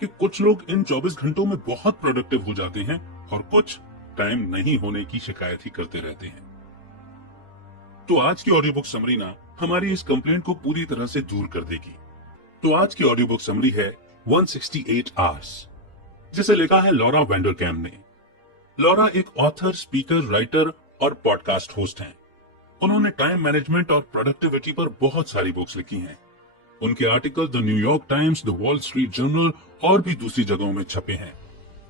कि कुछ लोग इन 24 घंटों में बहुत प्रोडक्टिव हो जाते हैं और कुछ टाइम नहीं होने की शिकायत ही करते रहते हैं। तो आज की ऑडियो बुक समरी ना हमारी इस कंप्लेंट को पूरी तरह से दूर कर देगी। तो आज की ऑडियो बुक समरी है 168 आवर्स, जिसे लिखा है लॉरा वेंडरकैम ने। लॉरा एक ऑथर, स्पीकर, राइटर और पॉडकास्ट होस्ट हैं। उन्होंने टाइम मैनेजमेंट और प्रोडक्टिविटी पर बहुत सारी बुक्स लिखी हैं। उनके article the New York Times, the Wall Street Journal और भी दूसरी जगहों में छपे हैं।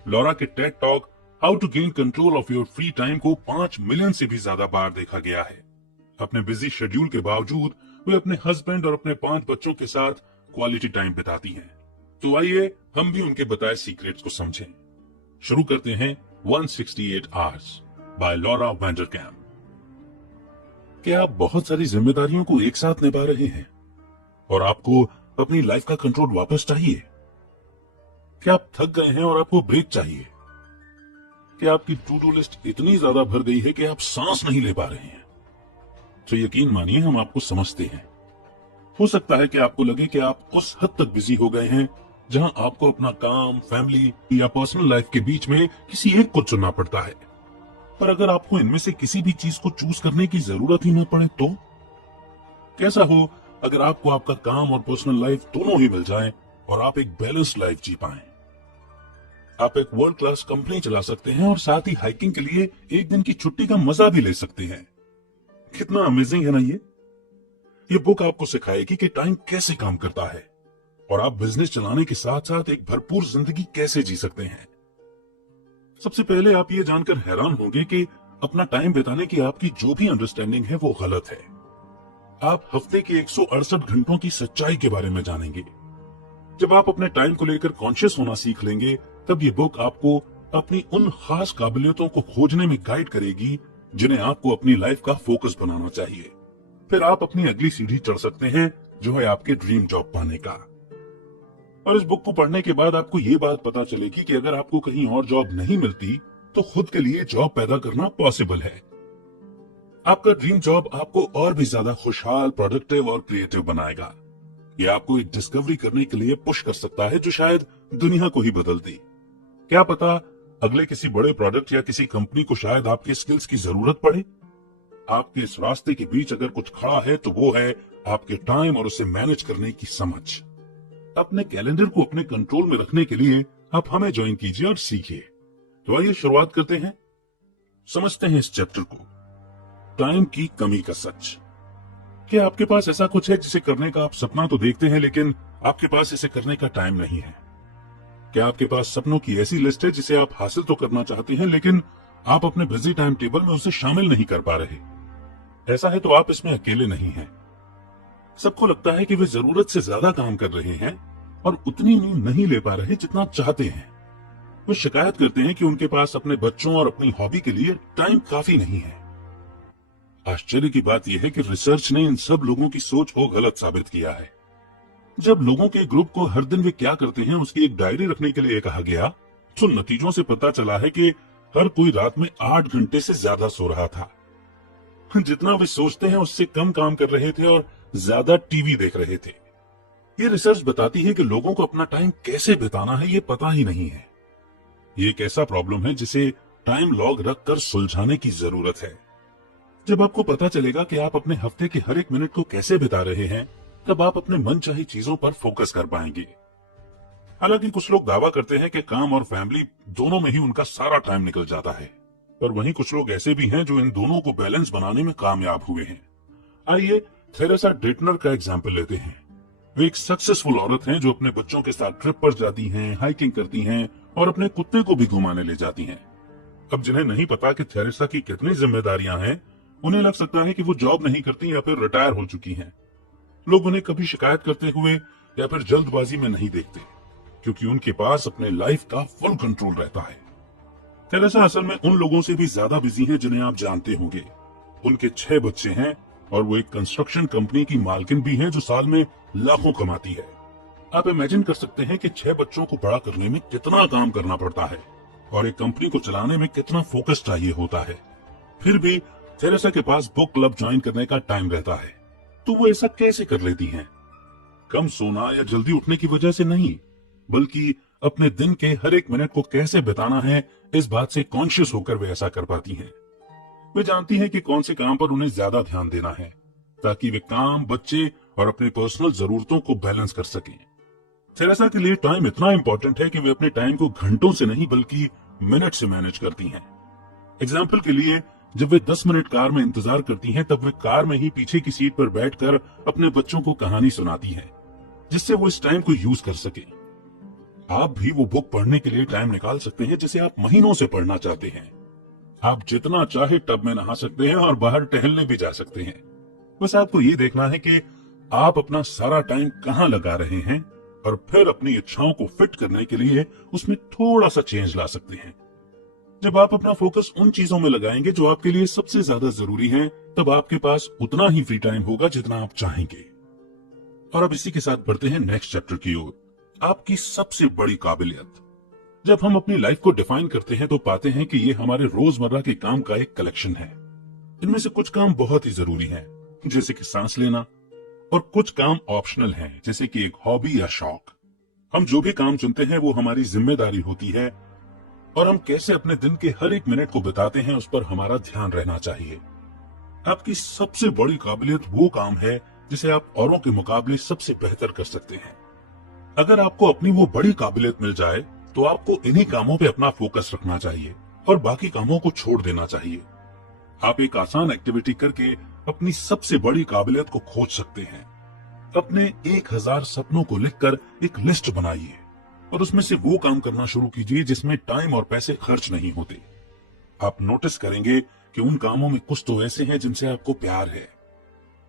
लॉरा के TED talk how to gain control of your free time को 5 मिलियन से भी ज्यादा बार देखा गया है। अपने बिजी शेड्यूल के बावजूद वे अपने हस्बैंड और अपने 5 बच्चों के साथ क्वालिटी टाइम बिताती हैं। तो आइए हम भी उनके बताए सीक्रेट्स को समझें। शुरू करते हैं 168 आवर्स बाय लॉरा वेंडरकैम। क्या आप बहुत सारी जिम्मेदारियों को एक साथ निभा रहे हैं और आपको अपनी लाइफ का कंट्रोल वापस चाहिए? क्या आप थक गए हैं और आपको ब्रेक चाहिए? क्या आपकी टू डू लिस्ट इतनी ज्यादा भर गई है कि आप सांस नहीं ले पा रहे हैं? तो यकीन मानिए, हम आपको समझते हैं। हो सकता है कि आपको लगे कि आप उस हद तक बिजी हो गए हैं जहां आपको अपना काम, फैमिली या पर्सनल लाइफ के बीच में किसी एक को चुनना पड़ता है। पर अगर आपको इनमें से किसी भी चीज को चूज करने की जरूरत ही न पड़े तो? कैसा हो अगर आपको आपका काम और पर्सनल लाइफ दोनों ही मिल जाएं और आप एक बैलेंस्ड लाइफ जी पाएं? आप एक वर्ल्ड क्लास कंपनी चला सकते हैं और साथ ही हाइकिंग के लिए एक दिन की छुट्टी का मजा भी ले सकते हैं। कितना अमेजिंग है ना ये बुक आपको सिखाएगी कि टाइम कैसे काम करता है और आप बिजनेस चलाने के साथ साथ एक भरपूर जिंदगी कैसे जी सकते हैं। सबसे पहले आप ये जानकर हैरान होंगे कि अपना टाइम बिताने की आपकी जो भी अंडरस्टैंडिंग है वो गलत है। आप हफ्ते के 168 घंटों की सच्चाई के बारे में जानेंगे। जब आप अपने टाइम को लेकर कॉन्शियस होना सीख लेंगे, तब ये बुक आपको अपनी उन खास काबिलियतों को खोजने में गाइड करेगी जिन्हें आपको अपनी लाइफ का फोकस बनाना चाहिए। फिर आप अपनी अगली सीढ़ी चढ़ सकते हैं, जो है आपके ड्रीम जॉब पाने का। और इस बुक को पढ़ने के बाद आपको ये बात पता चलेगी कि अगर आपको कहीं और जॉब नहीं मिलती तो खुद के लिए जॉब पैदा करना पॉसिबल है। आपका ड्रीम जॉब आपको और भी ज्यादा खुशहाल, प्रोडक्टिव और क्रिएटिव बनाएगा। यह आपको एक डिस्कवरी करने के लिए पुश कर सकता है जो शायद दुनिया को ही बदल दे। क्या पता अगले किसी बड़े प्रोडक्ट या किसी कंपनी को शायद आपके स्किल्स की जरूरत पड़े। आपके इस रास्ते के बीच अगर कुछ खड़ा है तो वो है आपके टाइम और उसे मैनेज करने की समझ। अपने कैलेंडर को अपने कंट्रोल में रखने के लिए आप हमें ज्वाइन कीजिए और सीखिए। तो आइए शुरुआत करते हैं। समझते हैं इस चैप्टर को, टाइम की कमी का सच। क्या आपके पास ऐसा कुछ है जिसे करने का आप सपना तो देखते हैं लेकिन आपके पास इसे करने का टाइम नहीं है? क्या आपके पास सपनों की ऐसी लिस्ट है जिसे आप हासिल तो करना चाहते हैं लेकिन आप अपने बिजी टाइम टेबल में उसे शामिल नहीं कर पा रहे? ऐसा है तो आप इसमें अकेले नहीं हैं। सबको लगता है कि वे जरूरत से ज्यादा काम कर रहे हैं और उतनी नींद नहीं ले पा रहे जितना चाहते हैं। वे शिकायत करते हैं कि उनके पास अपने बच्चों और अपनी हॉबी के लिए टाइम काफी नहीं है। आश्चर्य की बात यह है कि रिसर्च ने इन सब लोगों की सोच को गलत साबित किया है। जब लोगों के ग्रुप को हर दिन वे क्या करते हैं उसकी एक डायरी रखने के लिए कहा गया, तो नतीजों से पता चला है कि हर कोई रात में 8 घंटे से ज्यादा सो रहा था। जितना वे सोचते हैं उससे कम काम कर रहे थे और ज्यादा टीवी देख रहे थे। ये रिसर्च बताती है कि लोगों को अपना टाइम कैसे बिताना है ये पता ही नहीं है। ये एक ऐसा प्रॉब्लम है जिसे टाइम लॉग रखकर सुलझाने की जरूरत है। जब आपको पता चलेगा कि आप अपने हफ्ते के हर एक मिनट को कैसे बिता रहे हैं, तब आप अपने मनचाही चीजों पर फोकस कर पाएंगे। हालांकि कुछ लोग दावा करते हैं कि काम और फैमिली दोनों में ही उनका सारा टाइम निकल जाता है, पर वहीं कुछ लोग ऐसे भी हैं जो इन दोनों को बैलेंस बनाने में कामयाब हुए हैं। आइए थेरेसा डेटनर का एग्जाम्पल लेते हैं। वे एक सक्सेसफुल औरत हैं जो अपने बच्चों के साथ ट्रिप पर जाती हैं, हाइकिंग करती हैं और अपने कुत्ते को भी घुमाने ले जाती हैं। अब जिन्हें नहीं पता कि थेरेसा की कितनी जिम्मेदारियां हैं, उन्हें लग सकता है कि वो जॉब नहीं करती या फिर रिटायर हो चुकी हैं। लोग उन्हें कभी शिकायत करते हुए या फिर जल्दबाजी में नहीं देखते, क्योंकि उनके पास अपने लाइफ का फुल कंट्रोल रहता है। थेरेसा असल में उन लोगों से भी ज्यादा बिजी हैं जिन्हें आप जानते होंगे। उनके 6 बच्चे हैं और वो एक कंस्ट्रक्शन कंपनी की मालकिन भी है जो साल में लाखों कमाती है। आप इमेजिन कर सकते हैं कि 6 बच्चों को बड़ा करने में कितना काम करना पड़ता है और एक कंपनी को चलाने में कितना फोकस चाहिए होता है। फिर भी थेरेसा के पास बुक क्लब ज्वाइन करने का टाइम रहता है। तो वो ऐसा कैसे कर लेती हैं? कम सोना या जल्दी उठने की वजह से नहीं, बल्कि अपने दिन के हर एक मिनट को कैसे बिताना है, इस बात से कॉन्शियस होकर वे ऐसा कर पाती हैं। वे जानती हैं कि कौन से काम पर उन्हें ज्यादा ध्यान देना है, ताकि वे काम, बच्चे और अपनी पर्सनल जरूरतों को बैलेंस कर सकें। थेरेसा के लिए टाइम इतना इंपॉर्टेंट है कि वे अपने टाइम को घंटों से नहीं बल्कि मिनट से मैनेज करती हैं। एग्जाम्पल के लिए, जब वे 10 मिनट कार में इंतजार करती हैं, तब वे कार में ही पीछे की सीट पर बैठकर अपने बच्चों को कहानी सुनाती हैं, जिससे वो इस टाइम को यूज कर सके। आप भी वो बुक पढ़ने के लिए टाइम निकाल सकते हैं जिसे आप महीनों से पढ़ना चाहते हैं। आप जितना चाहे टब में नहा सकते हैं और बाहर टहलने भी जा सकते हैं। बस आपको ये देखना है कि आप अपना सारा टाइम कहाँ लगा रहे हैं और फिर अपनी इच्छाओं को फिट करने के लिए उसमें थोड़ा सा चेंज ला सकते हैं। जब आप अपना फोकस उन चीजों में लगाएंगे जो आपके लिए सबसे ज्यादा जरूरी हैं, तब आपके पास उतना ही फ्री टाइम होगा जितना आप चाहेंगे। और अब इसी के साथ बढ़ते हैं नेक्स्ट चैप्टर की ओर, आपकी सबसे बड़ी काबिलियत। जब हम अपनी लाइफ को डिफाइन करते हैं तो पाते हैं कि ये हमारे रोजमर्रा के काम का एक कलेक्शन है। इनमें से कुछ काम बहुत ही जरूरी हैं, जैसे कि सांस लेना, और कुछ काम ऑप्शनल हैं, जैसे कि एक हॉबी या शौक। हम जो भी काम चुनते हैं वो हमारी जिम्मेदारी होती है, और हम कैसे अपने दिन के हर एक मिनट को बिताते हैं उस पर हमारा ध्यान रहना चाहिए। आपकी सबसे बड़ी काबिलियत वो काम है जिसे आप औरों के मुकाबले सबसे बेहतर कर सकते हैं। अगर आपको अपनी वो बड़ी काबिलियत मिल जाए तो आपको इन्हीं कामों पे अपना फोकस रखना चाहिए और बाकी कामों को छोड़ देना चाहिए। आप एक आसान एक्टिविटी करके अपनी सबसे बड़ी काबिलियत को खोज सकते हैं। अपने 1000 सपनों को लिखकर एक लिस्ट बनाइए और उसमें से वो काम करना शुरू कीजिए जिसमें टाइम और पैसे खर्च नहीं होते। आप नोटिस करेंगे कि उन कामों में कुछ तो ऐसे हैं जिनसे आपको प्यार है,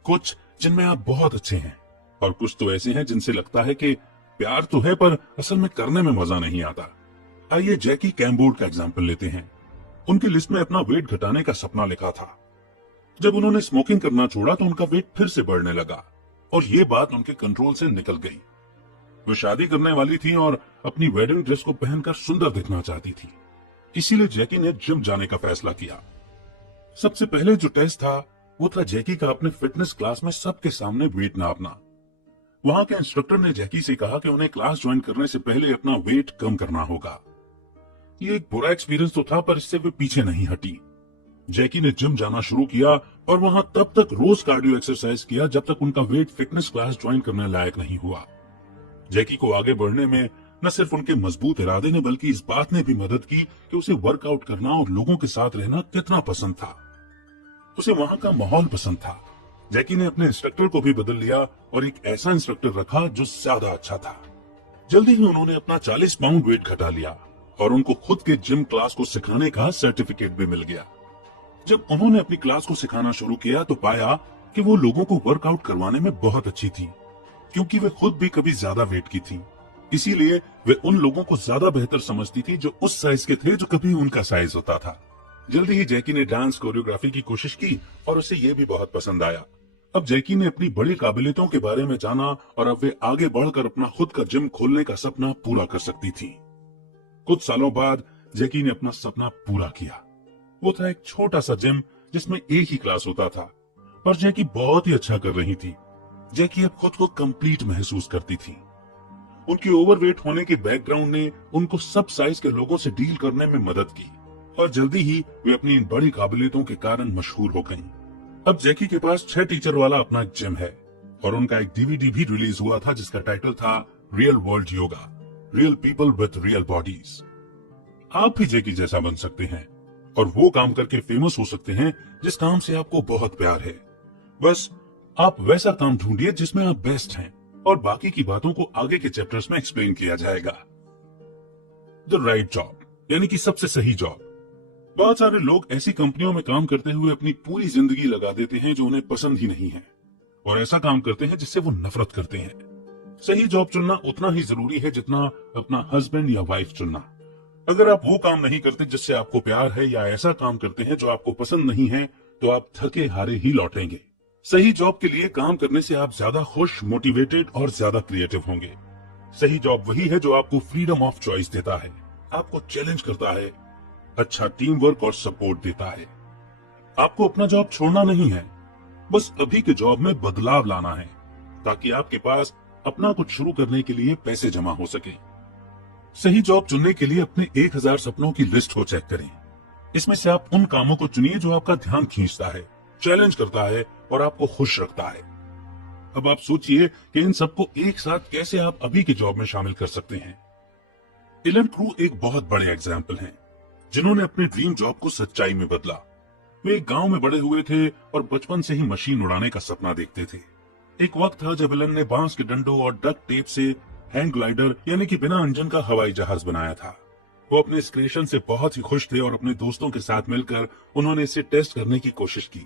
कुछ जिनमें आप बहुत अच्छे हैं, और कुछ तो ऐसे हैं जिनसे लगता है कि प्यार तो है पर असल में करने में मजा नहीं आता। आइए जैकी कैम्बोर्ड का एग्जाम्पल लेते हैं। उनकी लिस्ट में अपना वेट घटाने का सपना लिखा था। जब उन्होंने स्मोकिंग करना छोड़ा तो उनका वेट फिर से बढ़ने लगा और ये बात उनके कंट्रोल से निकल गई। वो शादी करने वाली थी और अपनी वेडिंग ड्रेस को पहनकर सुंदर दिखना चाहती थी। इसीलिए जैकी ने जिम जाने का फैसला किया। सबसे पहले जो टेस्ट था वो था जैकी का अपने फिटनेस क्लास में सबके सामने वेट नापना। वहां के इंस्ट्रक्टर ने जैकी से कहा कि उन्हें क्लास ज्वाइन करने से पहले अपना वेट कम करना होगा। ये एक बुरा एक्सपीरियंस तो था, पर इससे वे पीछे नहीं हटी। जैकी ने जिम जाना शुरू किया और वहां तब तक रोज कार्डियो एक्सरसाइज किया जब तक उनका वेट फिटनेस क्लास ज्वाइन करने लायक नहीं हुआ। जैकी को आगे बढ़ने में न सिर्फ उनके मजबूत इरादे ने बल्कि इस बात ने भी मदद की कि उसे वर्कआउट करना और लोगों के साथ रहना कितना पसंद था। उसे वहां का माहौल पसंद था। जैकी ने अपने इंस्ट्रक्टर को भी बदल लिया और एक ऐसा इंस्ट्रक्टर रखा जो ज्यादा अच्छा था। जल्दी ही उन्होंने अपना 40 पाउंड वेट घटा लिया और उनको खुद के जिम क्लास को सिखाने का सर्टिफिकेट भी मिल गया। जब उन्होंने अपनी क्लास को सिखाना शुरू किया तो पाया कि वो लोगों को वर्कआउट करवाने में बहुत अच्छी थी, क्योंकि वे खुद भी कभी ज्यादा वेट की थी। इसीलिए वे उन लोगों को ज्यादा बेहतर समझती थी जो उस साइज के थे जो कभी उनका साइज होता था। जल्दी ही जैकी ने डांस कोरियोग्राफी की कोशिश की और उसे ये भी बहुत पसंद आया। अब जैकी ने अपनी बड़ी काबिलियतों के बारे में जाना और अब वे आगे बढ़कर अपना खुद का जिम खोलने का सपना पूरा कर सकती थी। कुछ सालों बाद जैकी ने अपना सपना पूरा किया। वो था एक छोटा सा जिम जिसमें एक ही क्लास होता था, पर जैकी बहुत ही अच्छा कर रही थी। जैकी अब खुद को कंप्लीट महसूस करती थी। उनकी ओवरवेट होने के बैकग्राउंड ने उनको सब साइज के लोगों से डील करने में मदद की और जल्दी ही वे अपनी इन बड़ी काबिलियतों के कारण मशहूर हो गईं। अब जैकी के पास 6 टीचर वाला अपना जिम है और उनका एक डीवीडी भी रिलीज हुआ था जिसका टाइटल था real world yoga, real people with real bodies. आप भी जैकी जैसा बन सकते हैं और वो काम करके फेमस हो सकते हैं जिस काम से आपको बहुत प्यार है। बस आप वैसा काम ढूंढिए जिसमें आप बेस्ट हैं और बाकी की बातों को आगे के चैप्टर्स में एक्सप्लेन किया जाएगा। द राइट जॉब, यानी कि सबसे सही जॉब। बहुत सारे लोग ऐसी कंपनियों में काम करते हुए अपनी पूरी जिंदगी लगा देते हैं जो उन्हें पसंद ही नहीं है और ऐसा काम करते हैं जिससे वो नफरत करते हैं। सही जॉब चुनना उतना ही जरूरी है जितना अपना हस्बैंड या वाइफ चुनना। अगर आप वो काम नहीं करते जिससे आपको प्यार है या ऐसा काम करते हैं जो आपको पसंद नहीं है तो आप थके हारे ही लौटेंगे। सही जॉब के लिए काम करने से आप ज्यादा खुश, मोटिवेटेड और ज्यादा क्रिएटिव होंगे। सही जॉब वही है जो आपको फ्रीडम ऑफ चॉइस देता है, आपको चैलेंज करता है, अच्छा टीम वर्क और सपोर्ट देता है। आपको अपना जॉब छोड़ना नहीं है, बस अभी के जॉब में बदलाव लाना है ताकि आपके पास अपना कुछ शुरू करने के लिए पैसे जमा हो सके। सही जॉब चुनने के लिए अपने 1000 सपनों की लिस्ट को चेक करें। इसमें से आप उन कामों को चुनिए जो आपका ध्यान खींचता है, चैलेंज करता है और आपको खुश रखता है। अब आप सोचिए कि इन सबको एक साथ कैसे आप अभी की जॉब में शामिल कर सकते हैं। एलन क्रू एक बहुत बड़े एग्जाम्पल हैं, जिन्होंने अपने ड्रीम जॉब को सच्चाई में बदला। वे एक गांव में बड़े हुए थे और बचपन से ही मशीन उड़ाने का सपना देखते थे। एक वक्त था जब एलन ने बांस के डंडों और डक्ट टेप से हैंग ग्लाइडर यानी कि बिना इंजन का हवाई जहाज बनाया था। वो अपने इस क्रिएशन से बहुत ही खुश थे और अपने दोस्तों के साथ मिलकर उन्होंने इसे टेस्ट करने की कोशिश की।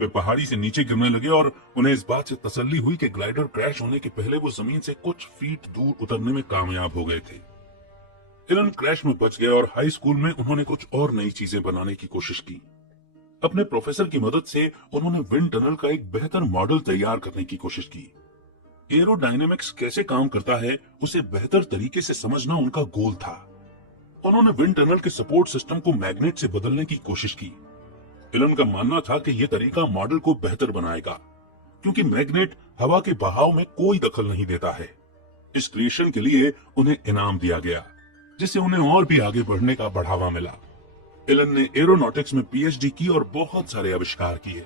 वे पहाड़ी से नीचे गिरने लगे और उन्हें इस बात से तसल्ली हुई कि ग्लाइडर क्रैश होने के पहले वो जमीन से कुछ फीट दूर उतरने में कामयाब हो गए थे। एलन क्रैश में बच गए और हाई स्कूल में उन्होंने कुछ और नई चीजें बनाने की कोशिश की। अपने प्रोफेसर की मदद से उन्होंने विंड टनल का एक बेहतर मॉडल तैयार करने की कोशिश की। एरोडायनेमिक्स कैसे काम करता है उसे बेहतर तरीके से समझना उनका गोल था। उन्होंने विंड टनल के सपोर्ट सिस्टम को मैग्नेट से बदलने की कोशिश की। एलन का मानना था कि यह तरीका मॉडल को बेहतर बनाएगा, क्योंकि मैग्नेट हवा के बहाव में कोई दखल नहीं देता है। इस क्रिएशन के लिए उन्हें इनाम दिया गया, जिससे उन्हें और भी आगे बढ़ने का बढ़ावा मिला। एलन ने एरोनॉटिक्स में पीएचडी की और बहुत सारे आविष्कार किए।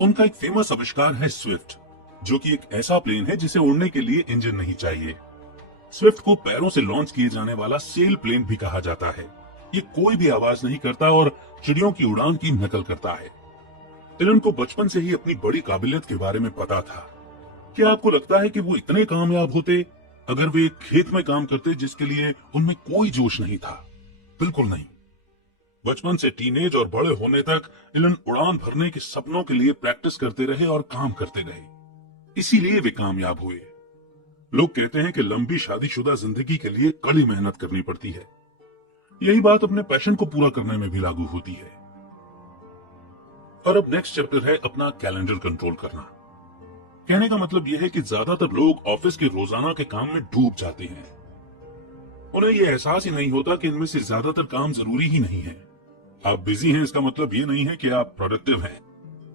उनका एक फेमस आविष्कार है स्विफ्ट, जो कि एक ऐसा प्लेन है जिसे उड़ने के लिए इंजन नहीं चाहिए। स्विफ्ट को पैरों से लॉन्च किए जाने वाला सेल प्लेन भी कहा जाता है। ये कोई भी आवाज नहीं करता और चिड़ियों की उड़ान की नकल करता है। एलन को बचपन से ही अपनी बड़ी काबिलियत के बारे में पता था। क्या आपको लगता है कि वो इतने कामयाब होते अगर वे खेत में काम करते जिसके लिए उनमें कोई जोश नहीं था? बिल्कुल नहीं। बचपन से टीनेज और बड़े होने तक एलन उड़ान भरने के सपनों के लिए प्रैक्टिस करते रहे और काम करते रहे, इसीलिए वे कामयाब हुए। लोग कहते हैं कि लंबी शादीशुदा जिंदगी के लिए कड़ी मेहनत करनी पड़ती है। यही बात अपने पैशन को पूरा करने में भी लागू होती है। और अब नेक्स्ट चैप्टर है अपना कैलेंडर कंट्रोल करना। कहने का मतलब यह है कि ज्यादातर लोग ऑफिस के रोजाना के काम में डूब जाते हैं। उन्हें यह एहसास ही नहीं होता कि इनमें से ज्यादातर काम जरूरी ही नहीं है। आप बिजी हैं इसका मतलब ये नहीं है कि आप प्रोडक्टिव हैं।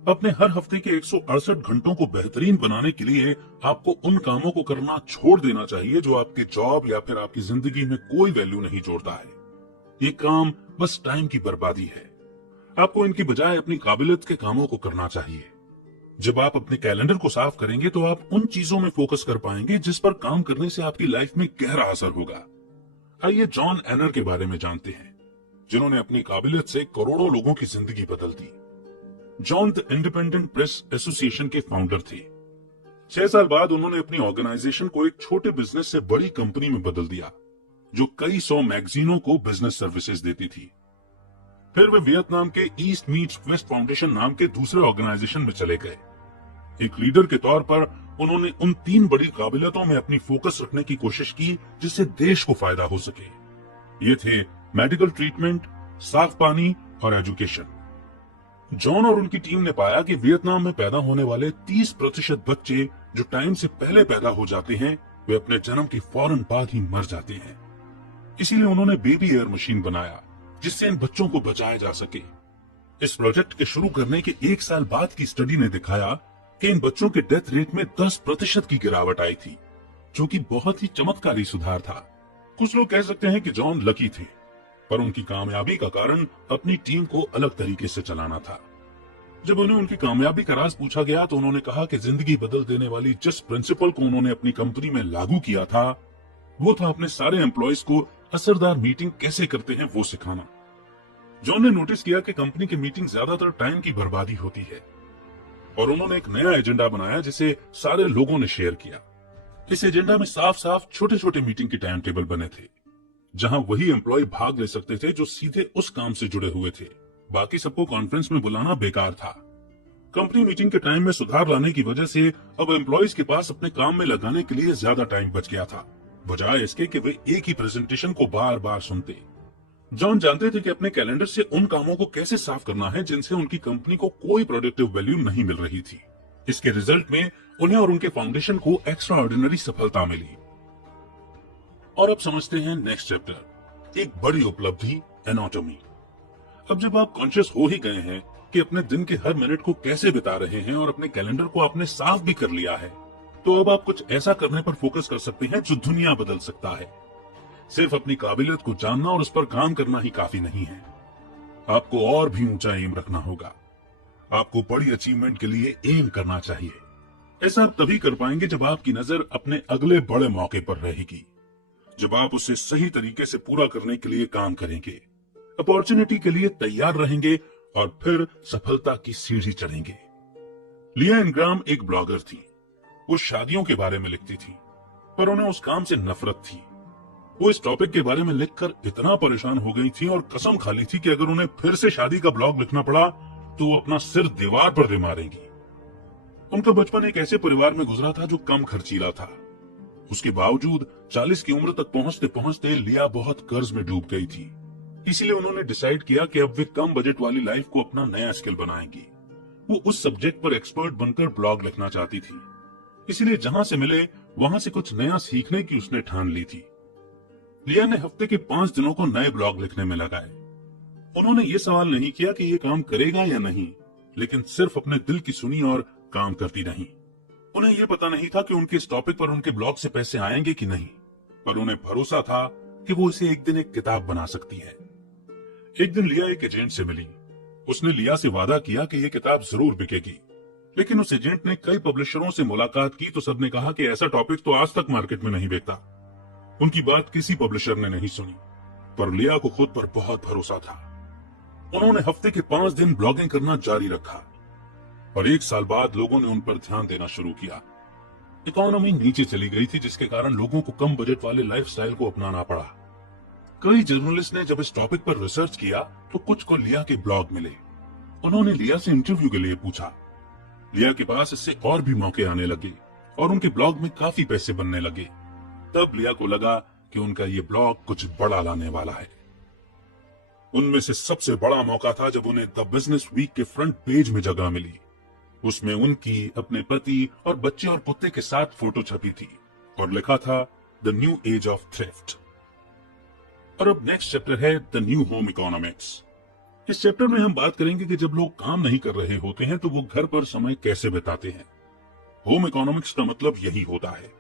अपने हर हफ्ते के 168 घंटों को बेहतरीन बनाने के लिए आपको उन कामों को करना छोड़ देना चाहिए जो आपके जॉब या फिर आपकी जिंदगी में कोई वैल्यू नहीं जोड़ता है। ये काम बस टाइम की बर्बादी है। आपको इनकी बजाय अपनी काबिलियत के कामों को करना चाहिए। जब आप अपने कैलेंडर को साफ करेंगे तो आप उन चीजों में फोकस कर पाएंगे जिस पर काम करने से आपकी लाइफ में गहरा असर होगा। आइए जॉन एनर के बारे में जानते हैं, जिन्होंने अपनी काबिलियत से करोड़ों लोगों की जिंदगी बदल दी। John the independent press association के फाउंडर थे। 6 साल बाद उन्होंने अपनी ऑर्गेनाइजेशन को एक छोटे बिजनेस से बड़ी कंपनी में बदल दिया, जो कई 100 मैगजीनों को बिजनेस सर्विसेज देती थी। फिर वे वियतनाम के ईस्ट मीट्स वेस्ट फाउंडेशन नाम के दूसरे ऑर्गेनाइजेशन में चले गए। एक लीडर के तौर पर उन्होंने उन 3 बड़ी काबिलियतों में अपनी फोकस रखने की कोशिश की जिससे देश को फायदा हो सके। ये थे मेडिकल ट्रीटमेंट, साफ पानी और एजुकेशन। जॉन और उनकी टीम ने पाया कि वियतनाम में पैदा होने वाले 30% बच्चे जो टाइम से पहले पैदा हो जाते हैं, वे अपने जन्म के फौरन बाद ही मर जाते हैं। इसीलिए उन्होंने बेबी एयर मशीन बनाया जिससे इन बच्चों को बचाया जा सके। इस प्रोजेक्ट के शुरू करने के 1 साल बाद की स्टडी ने दिखाया कि इन बच्चों के डेथ रेट में 10% की गिरावट आई थी, जो कि बहुत ही चमत्कारी सुधार था। कुछ लोग कह सकते हैं कि जॉन लकी थे, पर उनकी कामयाबी का कारण अपनी टीम को अलग तरीके से चलाना था। जब उन्हें उनकी कामयाबी का राज पूछा गया तो उन्होंने कहा कि जिंदगी बदल देने वाली जिस प्रिंसिपल को उन्होंने अपनी कंपनी में लागू किया था, वो था अपने सारे एम्प्लॉयज को असरदार मीटिंग कैसे करते हैं वो सिखाना। जॉन ने नोटिस किया कि कंपनी की मीटिंग ज्यादातर टाइम की बर्बादी होती है और उन्होंने एक नया एजेंडा बनाया जिसे सारे लोगों ने शेयर किया। इस एजेंडा में साफ साफ छोटे छोटे मीटिंग के टाइम टेबल बने थे, जहां वही एम्प्लॉय भाग ले सकते थे जो सीधे उस काम से जुड़े हुए थे। बाकी सबको कॉन्फ्रेंस में बुलाना बेकार था। कंपनी मीटिंग के टाइम में सुधार लाने की वजह से अब एम्प्लॉयज के पास अपने काम में लगाने के लिए ज्यादा टाइम बच गया था, बजाय इसके कि वे एक ही प्रेजेंटेशन को बार बार सुनते। जॉन जानते थे कि अपने कैलेंडर से उन कामों को कैसे साफ करना है जिनसे उनकी कंपनी को कोई प्रोडक्टिव वैल्यू नहीं मिल रही थी। इसके रिजल्ट में उन्हें और उनके फाउंडेशन को एक्स्ट्रा ऑर्डिनरी सफलता मिली। और अब समझते हैं नेक्स्ट चैप्टर, एक बड़ी उपलब्धि, एनाटॉमी। अब जब आप कॉन्शियस हो ही गए हैं कि अपने दिन के हर मिनट को कैसे बिता रहे हैं और अपने कैलेंडर को आपने साफ भी कर लिया है, तो अब आप कुछ ऐसा करने पर फोकस कर सकते हैं जो दुनिया बदल सकता है। सिर्फ अपनी काबिलियत को जानना और उस पर काम करना ही काफी नहीं है। आपको और भी ऊंचा एम रखना होगा। आपको बड़ी अचीवमेंट के लिए एम करना चाहिए। ऐसा आप तभी कर पाएंगे जब आपकी नजर अपने अगले बड़े मौके पर रहेगी, जब आप उसे सही तरीके से पूरा करने के लिए काम करेंगे, अपॉर्चुनिटी के लिए तैयार रहेंगे और फिर सफलता की सीढ़ी चढ़ेंगे। लिया इंग्राम एक ब्लॉगर थी। वो शादियों के बारे में लिखती थी, पर उन्हें उस काम से नफरत थी। वो इस टॉपिक के बारे में लिखकर इतना परेशान हो गई थी और कसम खा ली थी कि अगर उन्हें फिर से शादी का ब्लॉग लिखना पड़ा तो वो अपना सिर दीवार पर दे मारेंगी। उनका बचपन एक ऐसे परिवार में गुजरा था जो कम खर्चीला था। उसके बावजूद 40 की उम्र तक पहुंचते पहुंचते लिया बहुत कर्ज में डूब गई थी। इसीलिए उन्होंने डिसाइड किया कि अब वे कम बजट वाली लाइफ को अपना नया स्किल बनाएंगी। वो उस सब्जेक्ट पर एक्सपर्ट बनकर ब्लॉग लिखना चाहती थी। इसीलिए जहां से मिले वहां से कुछ नया सीखने की उसने ठान ली थी। लिया ने हफ्ते के 5 दिनों को नए ब्लॉग लिखने में लगाए। उन्होंने ये सवाल नहीं किया कि ये काम करेगा या नहीं, लेकिन सिर्फ अपने दिल की सुनी और काम करती रही। उन्हें यह पता नहीं था कि उनके इस टॉपिक पर उनके ब्लॉग से पैसे आएंगे कि नहीं, पर उन्हें भरोसा था कि वो इसे एक दिन एक किताब बना सकती है। एक दिन लिया एक एजेंट से मिली। उसने लिया से वादा किया कि यह किताब जरूर बिकेगी, लेकिन उस एजेंट ने कई पब्लिशरों से मुलाकात की तो सबने कहा कि ऐसा टॉपिक तो आज तक मार्केट में नहीं बिकता। उनकी बात किसी पब्लिशर ने नहीं सुनी, पर लिया को खुद पर बहुत भरोसा था। उन्होंने हफ्ते के 5 दिन ब्लॉगिंग करना जारी रखा और 1 साल बाद लोगों ने उन पर ध्यान देना शुरू किया। इकोनॉमी नीचे चली गई थी, जिसके कारण लोगों को कम बजट वाले लाइफस्टाइल को अपनाना पड़ा। कई जर्नलिस्ट ने जब इस टॉपिक पर रिसर्च किया तो कुछ को लिया के ब्लॉग मिले। उन्होंने लिया से इंटरव्यू के लिए पूछा। लिया के पास इससे और भी मौके आने लगे और उनके ब्लॉग में काफी पैसे बनने लगे। तब लिया को लगा कि उनका ये ब्लॉग कुछ बड़ा लाने वाला है। उनमें से सबसे बड़ा मौका था जब उन्हें द बिजनेस वीक के फ्रंट पेज में जगह मिली। उसमें उनकी, अपने पति और बच्चे और कुत्ते के साथ फोटो छपी थी और लिखा था the new age of thrift. और अब नेक्स्ट चैप्टर है द न्यू होम इकोनॉमिक्स। इस चैप्टर में हम बात करेंगे कि जब लोग काम नहीं कर रहे होते हैं तो वो घर पर समय कैसे बिताते हैं। होम इकोनॉमिक्स का मतलब यही होता है।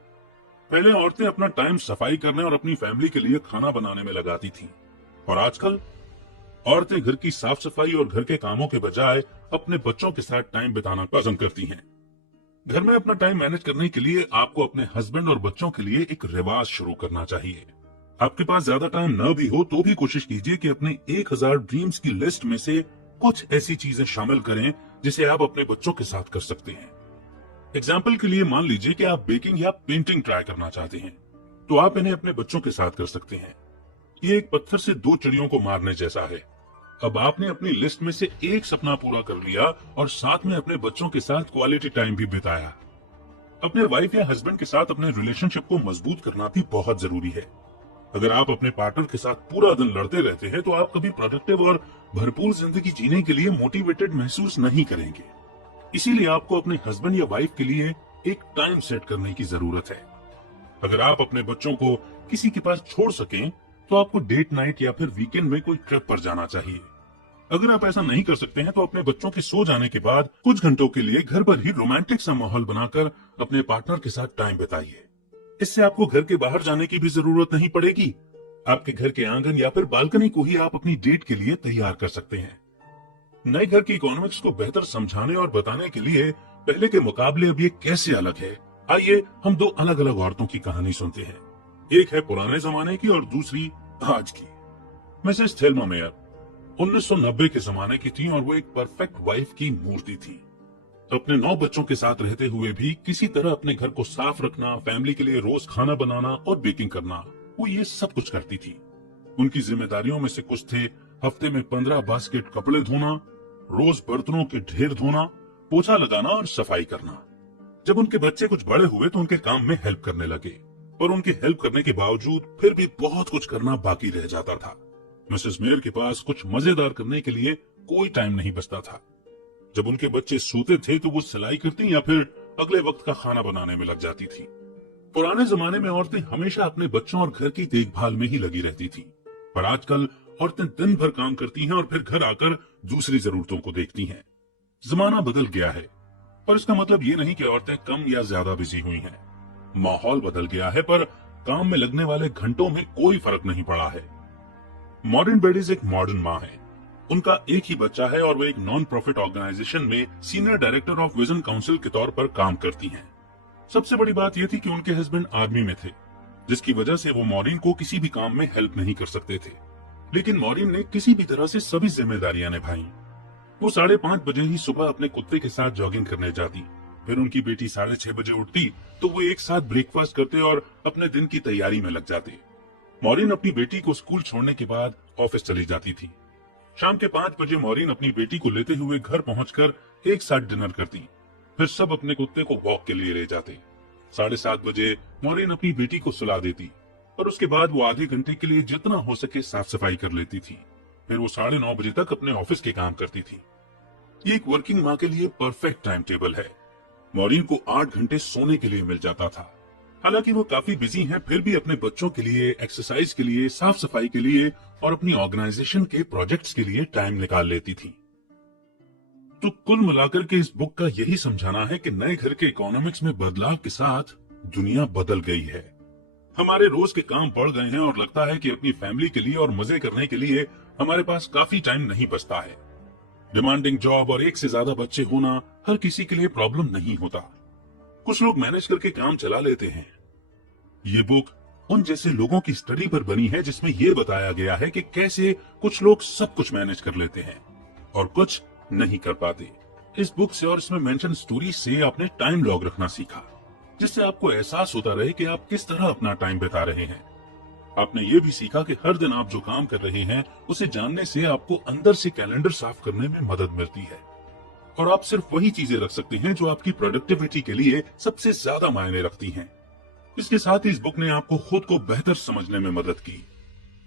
पहले औरतें अपना टाइम सफाई करने और अपनी फैमिली के लिए खाना बनाने में लगाती थी, और आजकल औरतें घर की साफ सफाई और घर के कामों के बजाय अपने बच्चों के साथ टाइम बिताना पसंद करती हैं। घर में अपना टाइम मैनेज करने के लिए आपको अपने हस्बैंड और बच्चों के लिए एक रिवाज शुरू करना चाहिए। आपके पास ज्यादा टाइम न भी हो तो भी कोशिश कीजिए कि अपने 1000 ड्रीम्स की लिस्ट में से कुछ ऐसी चीजें शामिल करें जिसे आप अपने बच्चों के साथ कर सकते हैं। एग्जाम्पल के लिए मान लीजिए कि आप बेकिंग या पेंटिंग ट्राई करना चाहते हैं, तो आप इन्हें अपने बच्चों के साथ कर सकते हैं। ये एक पत्थर से 2 चिड़ियों को मारने जैसा है। अब आपने अपनी लिस्ट में से एक सपना पूरा कर लिया और साथ में अपने बच्चों के साथ क्वालिटी टाइम भी बिताया। अपने वाइफ या हस्बैंड के साथ अपने रिलेशनशिप को मजबूत करना भी बहुत जरूरी है। अगर आप अपने पार्टनर के साथ पूरा दिन लड़ते रहते हैं तो आप कभी प्रोडक्टिव और भरपूर जिंदगी जीने के लिए मोटिवेटेड महसूस नहीं करेंगे। इसीलिए आपको अपने हस्बैंड या वाइफ के लिए एक टाइम सेट करने की जरूरत है। अगर आप अपने बच्चों को किसी के पास छोड़ सकें तो आपको डेट नाइट या फिर वीकेंड में कोई ट्रिप पर जाना चाहिए। अगर आप ऐसा नहीं कर सकते हैं तो अपने बच्चों के सो जाने के बाद कुछ घंटों के लिए घर पर ही रोमांटिक सा माहौल बनाकर अपने पार्टनर के साथ टाइम बिताइए। इससे आपको घर के बाहर जाने की भी जरूरत नहीं पड़ेगी। आपके घर के आंगन या फिर बालकनी को ही आप अपनी डेट के लिए तैयार कर सकते हैं। नए घर की इकोनॉमिक्स को बेहतर समझाने और बताने के लिए पहले के मुकाबले अब ये कैसे अलग है, आइए हम 2 अलग अलग औरतों की कहानी सुनते हैं। एक है पुराने जमाने की और दूसरी आज की। मिसेस थेल्मा मेयर 1990 के जमाने की थी और वो एक परफेक्ट वाइफ की मूर्ति थी। अपने 9 बच्चों के साथ रहते हुए भी किसी तरह अपने घर को साफ रखना, फैमिली के लिए रोज खाना बनाना और बेकिंग करना, वो ये सब कुछ करती थी। उनकी जिम्मेदारियों में से कुछ थे हफ्ते में 15 बास्केट कपड़े धोना, रोज बर्तनों के ढेर धोना, पोछा लगाना और सफाई करना। जब उनके बच्चे कुछ बड़े हुए तो उनके काम में हेल्प करने लगे, पर उनके हेल्प करने के बावजूद फिर भी बहुत कुछ करना बाकी रह जाता था। मिसेस मेयर के पास कुछ मजेदार करने के लिए कोई टाइम नहीं बचता था। जब उनके बच्चे सोते थे तो वो सिलाई करती या फिर अगले वक्त का खाना बनाने में लग जाती थी। पुराने जमाने में औरतें हमेशा अपने बच्चों और घर की देखभाल में ही लगी रहती थी, पर आजकल औरतें दिन भर काम करती हैं और फिर घर आकर दूसरी जरूरतों को देखती हैं। जमाना बदल गया है, पर इसका मतलब ये नहीं कि औरतें कम या ज्यादा बिजी हुई हैं। माहौल बदल गया है, पर काम में लगने वाले घंटों में कोई फर्क नहीं पड़ा है। मॉर्निंग बेडीज एक मॉडर्न माँ है। उनका एक ही बच्चा है और वो एक नॉन प्रॉफिट ऑर्गेनाइजेशन में senior director of vision council के तौर पर काम करती हैं। सबसे बड़ी बात यह थी कि उनके हस्बैंड आर्मी में थे, जिसकी वजह से वो मॉरिन को किसी भी काम में हेल्प नहीं कर सकते थे। लेकिन मॉरिन ने किसी भी तरह से सभी जिम्मेदारियां निभाई। वो 5:30 बजे ही सुबह अपने कुत्ते के साथ जॉगिंग करने जाती, फिर उनकी बेटी 6:30 बजे उठती तो वो एक साथ ब्रेकफास्ट करते और अपने दिन की तैयारी में लग जाते। मॉरिन अपनी बेटी को स्कूल छोड़ने के बाद ऑफिस चली जाती थी। शाम के 5 बजे मॉरिन अपनी बेटी को लेते हुए घर पहुंचकर एक साथ डिनर करती, फिर सब अपने कुत्ते को वॉक के लिए ले जाते। 7:30 बजे मॉरिन अपनी बेटी को सुला देती और उसके बाद वो आधे घंटे के लिए जितना हो सके साफ सफाई कर लेती थी। फिर वो 9:30 बजे तक अपने ऑफिस के काम करती थी। ये एक वर्किंग माँ के लिए परफेक्ट टाइम टेबल है। मॉरिन को 8 घंटे सोने के लिए मिल जाता था। हालांकि वो काफी बिजी हैं, फिर भी अपने बच्चों के लिए, एक्सरसाइज के लिए, साफ सफाई के लिए और अपनी ऑर्गेनाइजेशन के प्रोजेक्ट्स के लिए टाइम निकाल लेती थी। तो कुल मिलाकर के इस बुक का यही समझाना है कि नए घर के इकोनॉमिक्स में बदलाव के साथ दुनिया बदल गई है। हमारे रोज के काम बढ़ गए हैं और लगता है कि अपनी फैमिली के लिए और मजे करने के लिए हमारे पास काफी टाइम नहीं बचता है। डिमांडिंग जॉब और एक से ज्यादा बच्चे होना हर किसी के लिए प्रॉब्लम नहीं होता। कुछ लोग मैनेज करके काम चला लेते हैं। ये बुक उन जैसे लोगों की स्टडी पर बनी है, जिसमें यह बताया गया है कि कैसे कुछ लोग सब कुछ मैनेज कर लेते हैं और कुछ नहीं कर पाते। इस बुक से और इसमें मेंशन स्टोरी से आपने टाइम लॉग रखना सीखा, जिससे आपको एहसास होता रहे कि आप किस तरह अपना टाइम बिता रहे हैं। आपने ये भी सीखा कि हर दिन आप जो काम कर रहे हैं उसे जानने से आपको अंदर से कैलेंडर साफ करने में मदद मिलती है और आप सिर्फ वही चीजें रख सकते हैं जो आपकी प्रोडक्टिविटी के लिए सबसे ज्यादा मायने रखती हैं। इसके साथ ही इस बुक ने आपको खुद को बेहतर समझने में मदद की।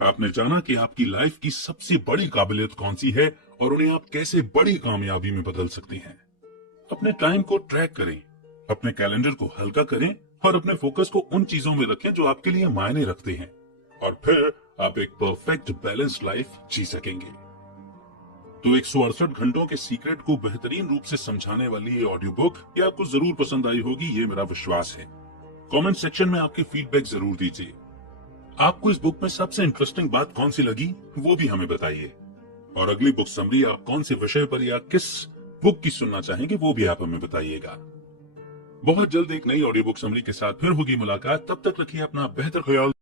आपने जाना कि आपकी लाइफ की सबसे बड़ी काबिलियत कौन सी है और उन्हें आप कैसे बड़ी कामयाबी में बदल सकते हैं। अपने टाइम को ट्रैक करें, अपने कैलेंडर को हल्का करें और अपने फोकस को उन चीजों में रखें जो आपके लिए मायने रखते हैं, और फिर आप एक परफेक्ट बैलेंस्ड लाइफ जी सकेंगे। तो 168 घंटों के सीक्रेट को बेहतरीन रूप से समझाने वाली ये ऑडियो बुक ये आपको जरूर पसंद आई होगी, ये मेरा विश्वास है। कमेंट सेक्शन में आपके फीडबैक जरूर दीजिए। आपको इस बुक में सबसे इंटरेस्टिंग बात कौन सी लगी वो भी हमें बताइए, और अगली बुक समरी आप कौन से विषय पर या किस बुक की सुनना चाहेंगे वो भी आप हमें बताइएगा। बहुत जल्द एक नई ऑडियो बुक समरी के साथ फिर होगी मुलाकात। तब तक रखिए अपना बेहतर ख्याल।